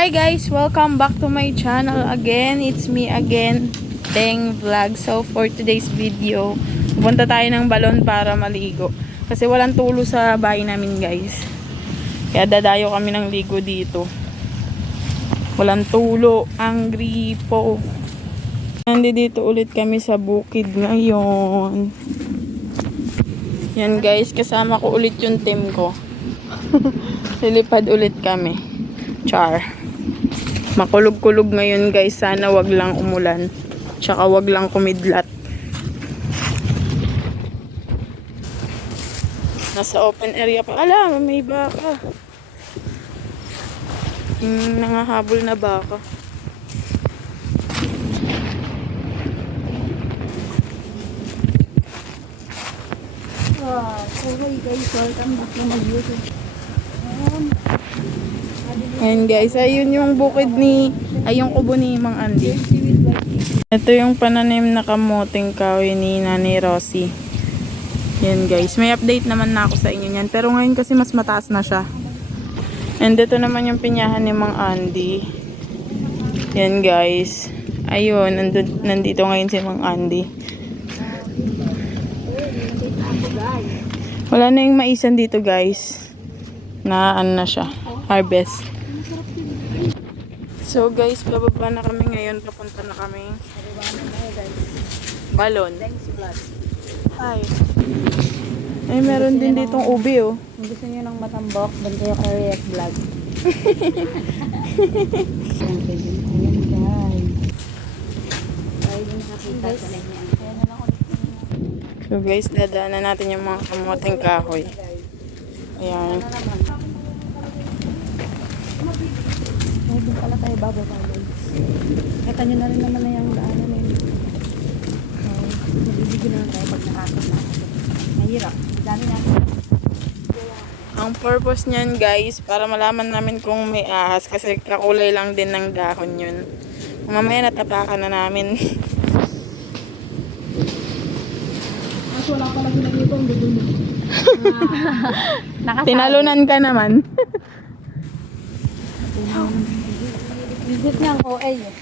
Hi guys! Welcome back to my channel again. It's me again, Teng Vlog. So for today's video, pupunta tayo ng balon para maligo. Kasi walang tulo sa bahay namin guys. Kaya dadayo kami ng ligo dito. Walang tulo ang gripo. Nandito ulit kami sa bukid ngayon. Yan guys, kasama ko ulit yung team ko. Lilipad ulit kami. Char. Makulog-kulog ngayon guys. Sana wag lang umulan. Tsaka wag lang kumidlat. Nasa open area pa. Ala, may baka. Hmm, nangahabol na baka. Wow, okay guys, welcome back to my YouTube. Ayan guys, ayun yung bukid ni, ay yung kubo ni Mang Andy. Ito yung pananim na kamuting kahoy ni Nani Rosie. Yan guys, may update naman na ako sa inyo yan. Pero ngayon kasi mas mataas na siya. And ito naman yung pinyahan ni Mang Andy. Yan guys. Ayun, nandun, nandito ngayon si Mang Andy. Wala na yung maisan dito guys. Na ano na siya. Harvest. So guys, bababa na kami ngayon. Papunta na kami. Balon. Ay. Ay, meron din ditong ubi oh. Kung gusto niyo ng matambok, doon kayo kay React Vlog. Ayan guys. Ayan. So guys, dadaanan natin yung mga kamuting kahoy. Ayan. Ano naman? Ay, doon pala tayo bababa guys. Kita nyo na rin naman na yung daanan na yun. Okay. Nabibigyan na tayo pag nakakot na. Mahirap. Dami natin. Ang purpose niyan guys, para malaman namin kung may ahas kasi kakulay lang din ng dahon yun. Mamaya natapakan na namin. Mas wala pala sila dito ang. Nakasabi. Tinalunan ka naman. Visit niya ang OA eh.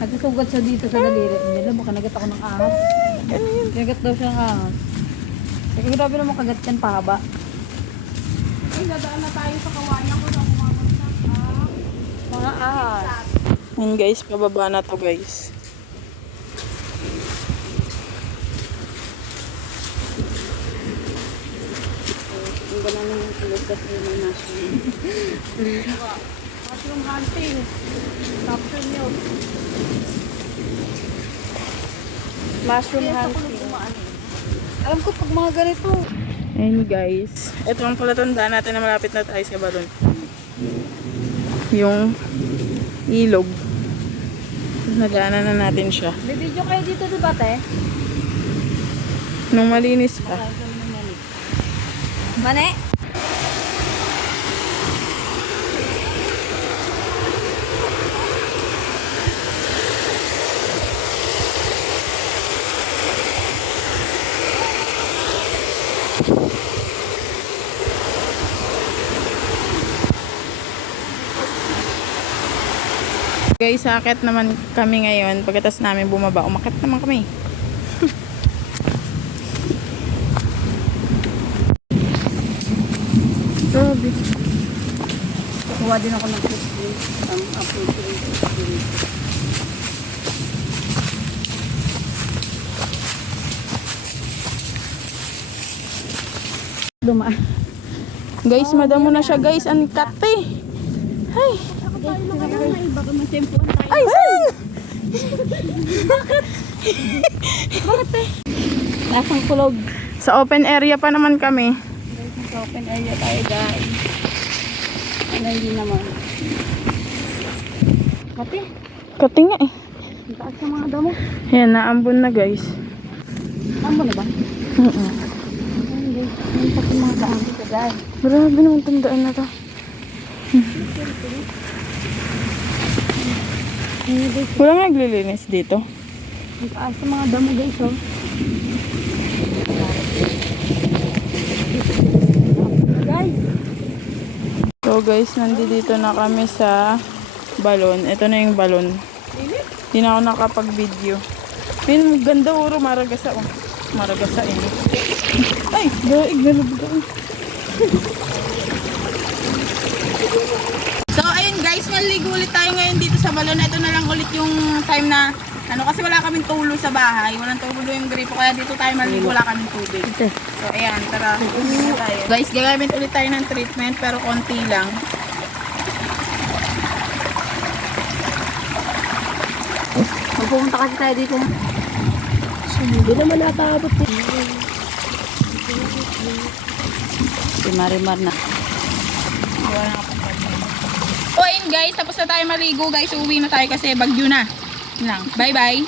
Nagsusugat siya dito sa daliri. Nila, baka nagat ako ng ahas. Nagat daw siya ng ahas. Kaya grabe naman kagat yan pahaba. Mga ahas. Yan guys, pababa na to guys. Ang ganda naman yung tulog kasi may mushroom. mushroom hunting. Capture nyo. Mushroom hunting. Alam ko pag mga ganito. Ayan guys. Ito ang palatandaan natin na malapit na tayo sa balon. Yung ilog. Nagaanan na natin siya. Video kayo dito diba te? Nung malinis pa. Mane? Guys, sakit naman kami ngayon. Pagkatas namin bumaba, umakit naman kami. Grabe. Kuha din ako ng cookie. Ang upload ko. Duma. Guys, madamo na siya guys. Ang kate. Ay. Baka matempuan tayo. Ay, saan? Nasang kulog. Sa open area pa naman kami. Sa open area tayo guys. Ano hindi naman. Kape. Kate nga eh. Ang taas sa mga damo. Ayan, naambon na guys. Tamo na ba? Guys. Ayun pa yung mga daan dito guys. Grabe naman tandaan na to. Ayun guys. Wala nga naglilinis dito. Ang taas sa mga damo guys oh. Guys. So guys, nandito na kami sa balon. Ito na yung balon. Hindi na ako nakapag-video. Ayun, ganda uro, maragasa oh. Maragasa eh. Ay, daig, nalubog ako. So, ayun guys, maligo ulit tayo sa balon. Ito na lang ulit yung time na, ano, kasi wala kaming tulo sa bahay. Walang tulo yung gripo, kaya dito tayo maligo, wala kaming tubig. So, ayan, tara. Tayo. Guys, gagamit ulit tayo ng treatment, pero konti lang. Magpupunta kasi tayo dito. Hindi naman nataabot. Si Marimar na. So, ayun guys, tapos na tayo maligo guys. Uwi na tayo kasi bagyo na. Lang. Bye-bye.